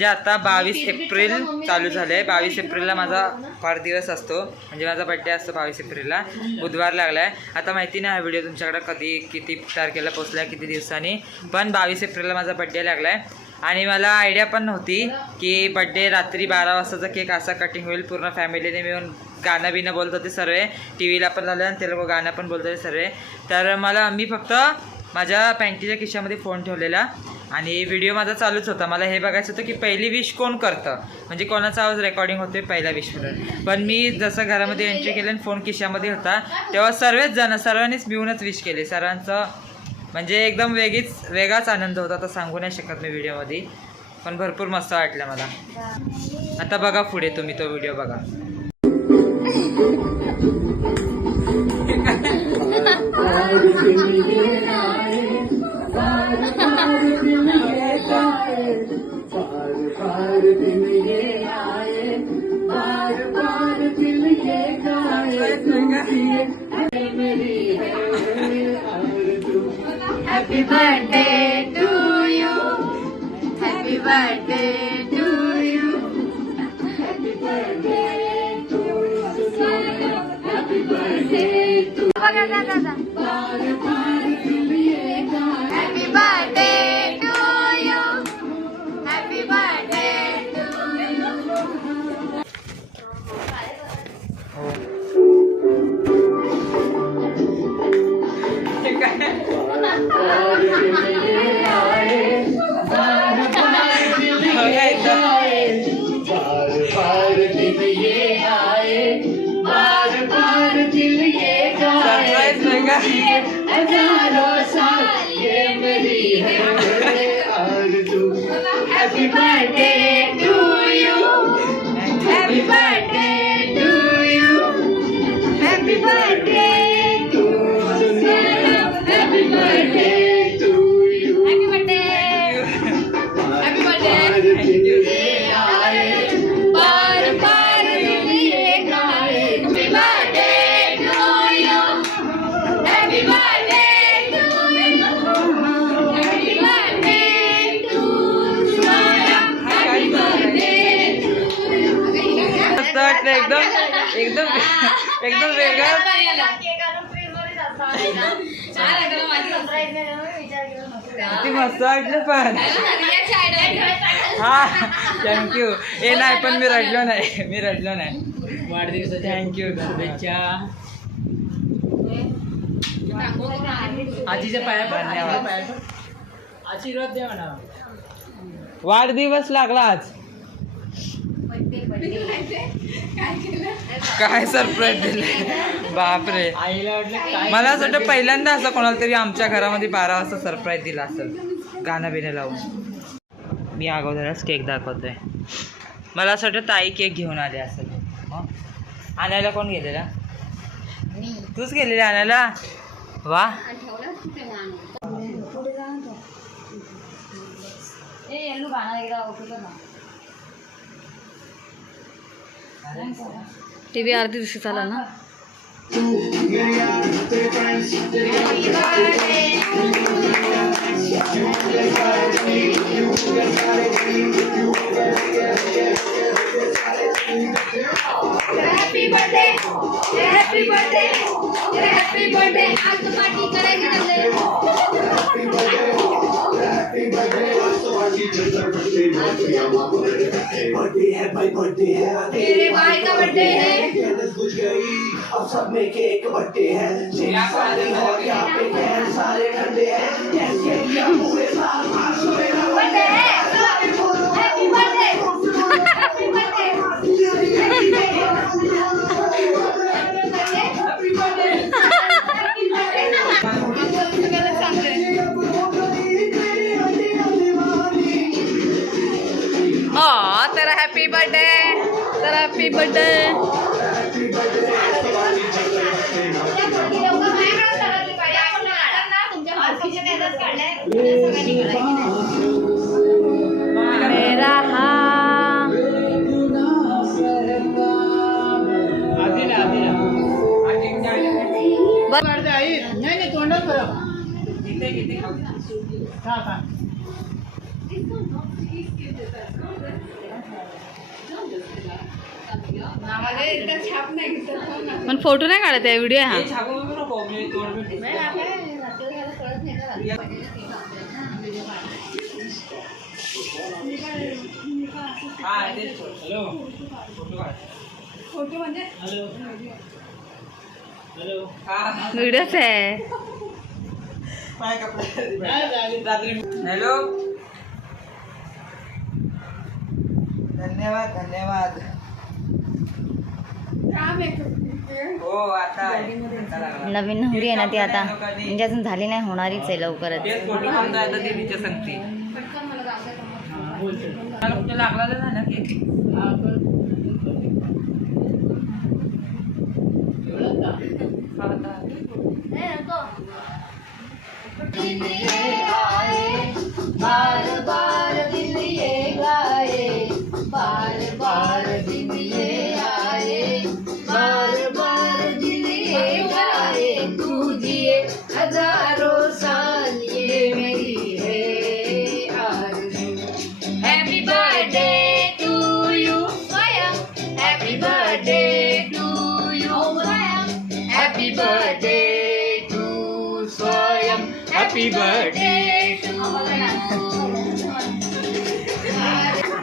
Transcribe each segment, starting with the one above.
म्हणजे आता 22 एप्रिल चालू झालं आहे. 22 एप्रिलला माझा वाढदिवस असतो, म्हणजे माझा बड्डे असतो 22 एप्रिलला. बुधवार लागला आहे. आता माहिती नाही हा व्हिडिओ तुमच्याकडे कधी किती तारखेला पोचला आहे, किती दिवसांनी, पण 22 एप्रिलला माझा बड्डे लागला आहे. आणि मला आयडिया पण नव्हती की बड्डे रात्री 12 वाजताचा केक असा कटिंग होईल. पूर्ण फॅमिलीने मिळून गाणं बिणं बोलत होते सर्व, टी व्हीला पण लावलं आणि ते लोक गाणं पण बोलत होते सर्व. तर मी फक्त माझ्या पॅन्टीच्या खिशामध्ये फोन ठेवलेला आणि व्हिडिओ माझा चालूच होता. मला हे बघायचं होतं की पहिली विश कोण करतं, म्हणजे कोणाचा आवाज रेकॉर्डिंग होते पहिला विश म्हणून. पण मी जसं घरामध्ये एंट्री केली आणि फोन खिशामध्ये होता तेव्हा सर्वांनीच मिळूनच विश केले. सर्वांचं म्हणजे एकदम वेगळाच आनंद होता. आता सांगू नाही शकत मी व्हिडिओमध्ये, पण भरपूर मस्त वाटलं मला. आता बघा पुढे तुम्ही तो व्हिडिओ बघा. Happy birthday to you. Happy birthday to you. Happy birthday to you. Happy birthday to you. Happy birthday to you. Happy birthday to you. Happy birthday to you. Happy birthday to you. Happy birthday to you. Happy birthday to you. Happy birthday. Happy birthday. Thank you. बार बार लिए गाए. Happy birthday to you. Happy birthday to you. Happy birthday to you. Happy birthday to you. मस्त वाटलं एकदम एकदम एकदम वेगळं. किती मस्त वाटलं पण. हा थँक्यू. हे नाही पण मी रडलो नाही. वाढदिवसाच्या थँक्यू, शुभेच्छा. आजीच्या पाया धन्यवाद. आशीर्वाद द्या म्हणा. वाढदिवस लागला आज. काय सरप्राईज दिले बापरे. मला असं वाटतं पहिल्यांदा असं कोणाला तरी आमच्या घरामध्ये 12 वाजता सरप्राईज दिला असेल गाणं बिणं लावून. मी अगोदरच केक दाखवतोय. मला असं वाटतं ताई केक घेऊन आले असेल. मग आणायला कोण गेलेला? तूच गेलेला आणायला. वा टीव्ही अर्धी दिवशी चाला ना. Happy birthday. Happy birthday. Happy birthday. आज पार्टी करायची नसते. बर्थडे है भाई, बर्थडे है. मेरे भाई का बर्थडे है. बुझ गई अब सब में केक बर्थडे है. सारे लोग यहाँ पे हैं, सारे ठंडे हैं. कैसे किया पूरे साल मेरा बर्थडे है. Happy birthday. Happy birthday. तेरा हैप्पी बर्थडे. तेरा हैप्पी बर्थडे. मेरा नाही तोंडात पण फोटो नाही काढत आहे, व्हिडिओ हा. व्हिडिओच आहे. हॅलो, धन्यवाद धन्यवाद. हो आता नवीन नवरी आहे ना ती आता, म्हणजे अजून झाली नाही, होणारीच आहे लवकरच. तेच फोटो काढून आता ते तिच्या सांगते. मला कुठे लागलेलं नाही ना केक? बार बार दिन ये गाए, बार बार दिन ये आए, बार बार दिन ये गाए, तू जिए हजारों साल ये मेरी है आरज़ू. हैप्पी बर्थडे टू यू स्वयं, हैप्पी बर्थडे टू यू स्वयं, happy birthday to Swayam, happy birthday to.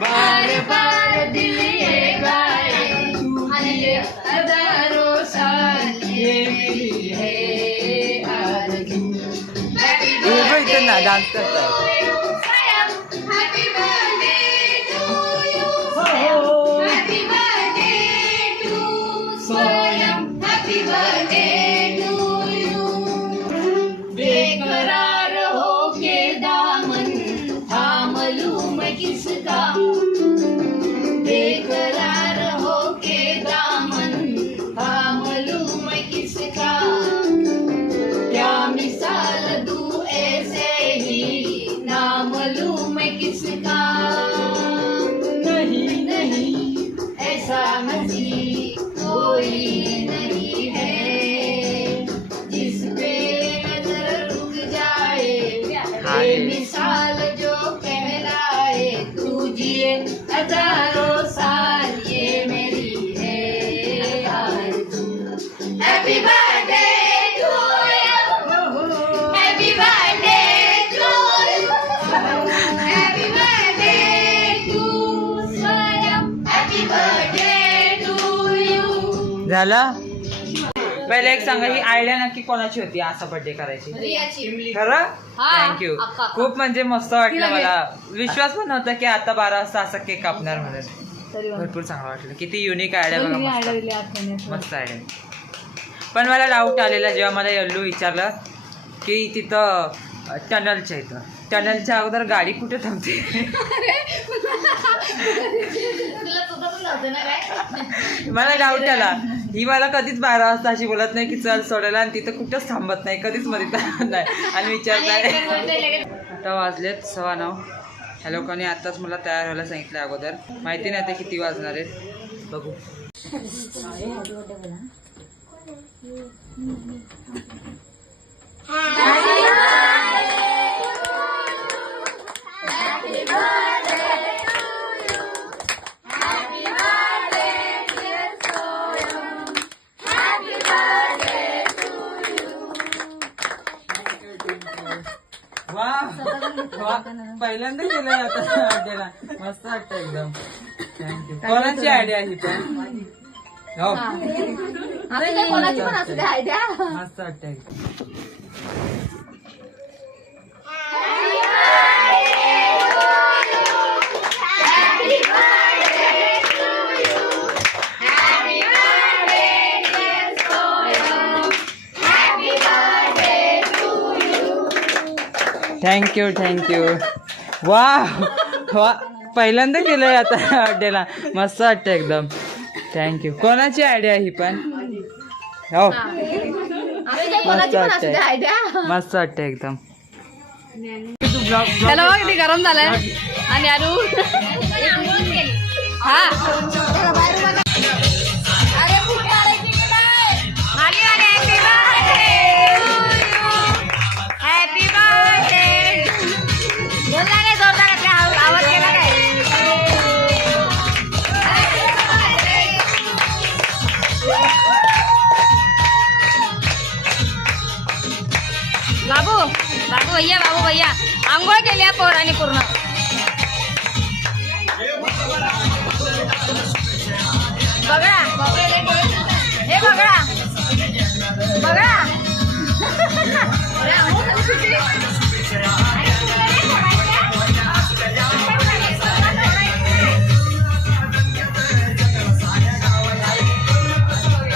बार बार दिल ये गाए, ये हजारों साल ये मेरी है आरज़ू. हैप्पी इथं ना डान्स करतात. Happy birthday to you, happy birthday to Swayam, happy birthday to you. बेकरार हो के दामन थाम लूं मैं किसका, बेकरार हो के दामन थाम लूं मैं किसका. क्या मिसाल दूं ऐसे ही नाम लूं मैं किसका. नहीं नहीं ऐसा हंसी कोई नहीं है, जिस पे नजर रुक जाए, मिसाल जो कहलाए. तू जिए हजारों साल ये मेरी है आरज़ू. Happy birthday to you, happy birthday to you, happy birthday to Swayam, happy birthday to you. झालं. पहिले एक सांगा, ही आयडिया नक्की कोणाची होती असा बर्थडे करायची? खरं? थँक्यू. खूप म्हणजे मस्त वाटलं मला. विश्वास पण नव्हता की आता 12 वाजता असा केक कापणार म्हणून. भरपूर चांगलं वाटलं. किती युनिक आयडिया बघा, मस्त आयडिया. पण मला डाऊट आलेला जेव्हा मला यल्लू विचारलं की तिथं टनलच्या इथं, टनलच्या अगोदर गाडी कुठे थांबते. मला डाऊट आला, ही मला कधीच 12 वाजता अशी बोलत नाही की चल सोडायला, आणि तिथं कुठंच थांबत नाही, कधीच मध्ये थांबत नाही आणि विचारताय. आता वाजलेत 9:15. ह्या लोकांनी आताच मला तयार व्हायला सांगितलं अगोदर. माहिती नाही ते किती वाजणार आहेत, बघू. पहिल्यांदा केलं आता बर्थडेला. मस्त वाटतं एकदम. थँक्यू. कोणाची आयडिया ही पण? हो, मस्त वाटतं एकदम. Thank you thank you. वा वा, पहिल्यांदा केलंय आता बर्थडेला. मस्त वाटतं एकदम. थँक्यू. कोणाची आयडिया ही पण? हो, मस्त वाटतंय, मस्त वाटतं एकदम. त्याला बघ किती गरम झालंय. आणि अनु हा हॅपी बर्थडे. आवाज केला बाबू भैया आंघोळ केली या पोरांनी पूर्ण. बघा हे बघा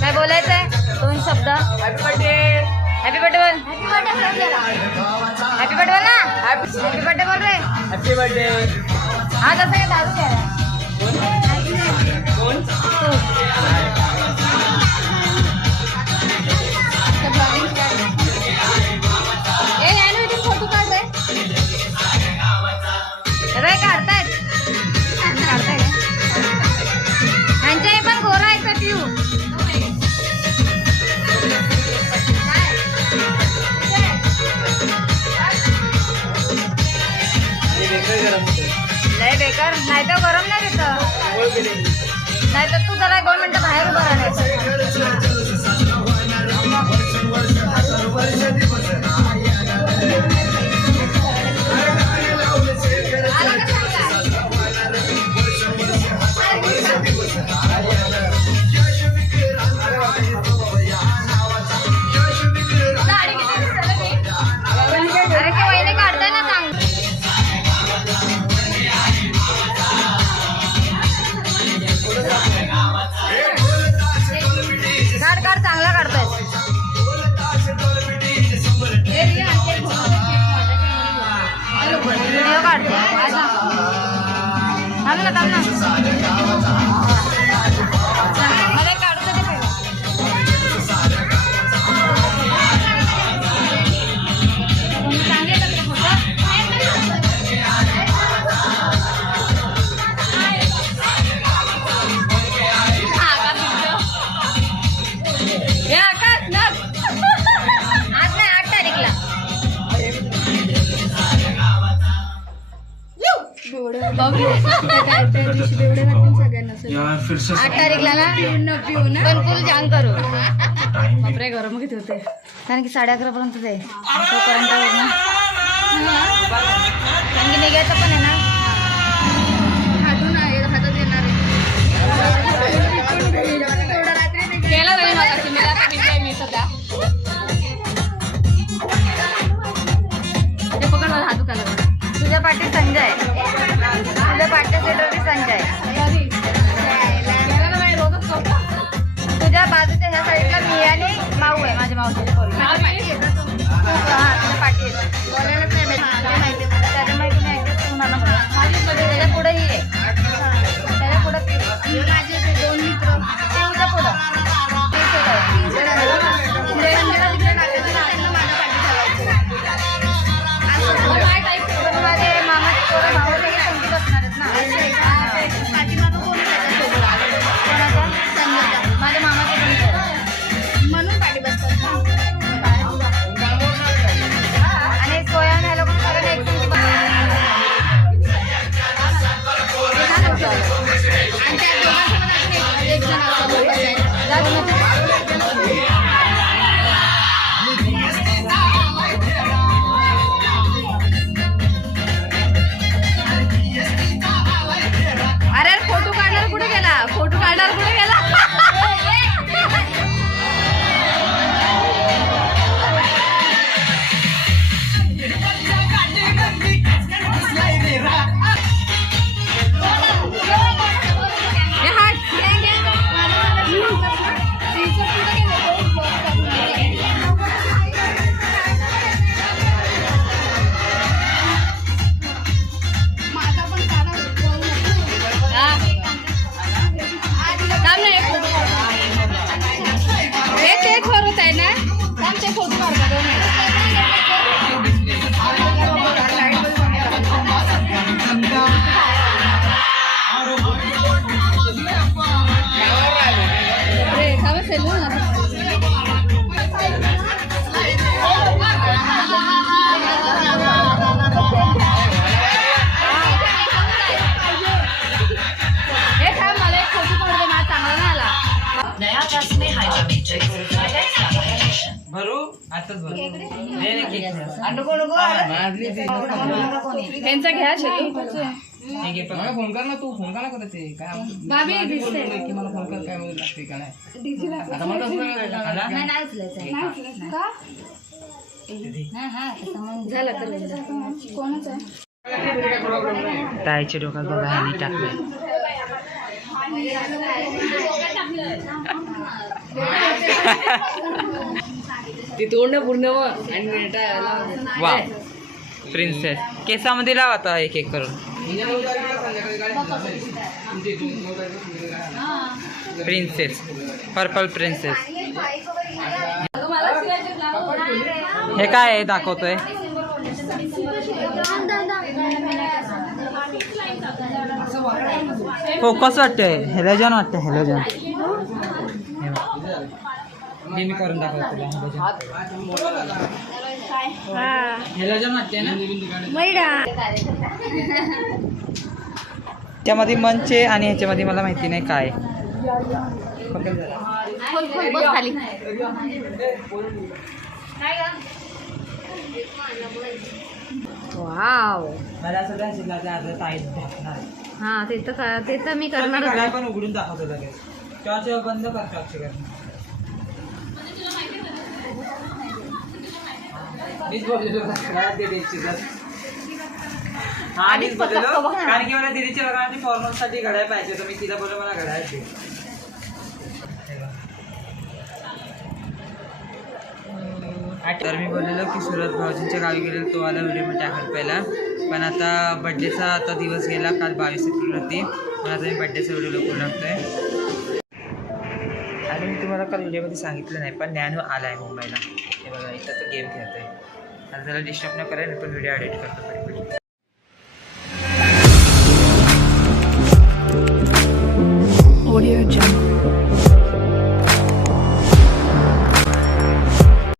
काय बोलायचंय 2 शब्द. हॅपी बर्थडे बोल. हॅपी बर्थडे बोल ना. हॅपी बर्थडे बोल रे. Happy birthday. हा तसं काय दारू घ्या. फोटो काढताय काढतायत यांच्या पण गोरा आहे पिऊ. लय बेकार नाही तर गरम नाही तिथं. नाही तर तू जरा 2 मिनिटं बाहेर उभं राहायचं. अरे ते वहिनी काढताय ना चांगलं. काढ चांगला काढतोय. व्हिडिओ काढते. थांब ना मला काढतो ते पहिलं. चांगले करते फोटो. आज नाही 8 तारीखला. यार फिर से 8 तारीखला ना पण फुल जाम करू. बापरे गरम किती होते. कारण की 11:30 पर्यंत जाईल तोपर्यंत कारण की निघायचं पण आहे ना. हातात येणार केला नाही मला की मला आता दिसलाय मी सध्या. ते पकड मला हात दुखायला. तुझ्या पाठी संजय. तुझ्या पाठच्या सेटवरती संजय. तुझ्या बाजूच्या ह्या साईडला मी आणि माऊ आहे. माझ्या मावशीची पोरगी. हा तुझ्या पाठी येतं. त्याच्या माहिती नाही त्याच्या पुढे ही आहे. त्याच्या पुढं माझे 2 मित्र पिऊच्या पुढं माझे मामाचे पोरं भाऊ हे संगीत असणार आहेत ना. माझ्या मामाचे पण पोरं म्हणून पाठी बसतात. आणि सोया ह्या लोक सगळ्यांना एक संगीत अरे फोटो काढणार कुठे गेला. फोटो काढणार कुठे गेला. फोटो काढतात. नया ट्रस्ट में हाइड्रोमेट्रिक्स भरू आताच भरू नाही नाही केक त्यांचा घ्या ठीक आहे मला फोन कर ना तू फोन करा करत आहे काय की मला फोन कर काय मध्ये लागते का नाही आता मला कसं कळलं? आला? नाही उचलायचं झालं तर कोणाच आहे ताईच्या डोक्यात बघा ह्याने टाकलंय ती तोंड पूर्ण आणि वा प्रिन्सेस केसामध्ये लावा आता एक एक करून प्रिन्सेस पर्पल प्रिन्सेस हे काय आहे दाखवतोय फोकस वाटतंय हेलोजन वाटतं हेलोजन मी करून दाखवतो तुला हेलोजन वाटते ना त्यामध्ये मनचे आणि ह्याच्यामध्ये मला माहिती नाही काय बस खाली वाव मला असं हा ते तर मी करणार पण उघडून दाखवतो लगेच तेव्हा बंद करतो अक्षर मीच बोललेलो आधीच बोललेलो कारण की मला दिदीच्या लग्नासाठी फॉर्मल साठी घड्याळ पाहिजे तर मी तिला बोललो मला घड्याळ दे तर मी बोललेलो की सुरत भाऊजींच्या गावी गेलेलो तो आला व्हिडिओ मी टाकत पहिला पण आता बड्डेचा आता दिवस गेला काल 22 एप्रिल होती पण आता मी बड्डेचा व्हिडिओ लवकर टाकतोय आणि मी तुम्हाला काल व्हिडिओमध्ये सांगितलं नाही पण ज्ञानू आला आहे मुंबईला हे बघा इथं तो गेम खेळतोय आता त्याला डिस्टर्ब न करेल पण व्हिडिओ एडिट करतो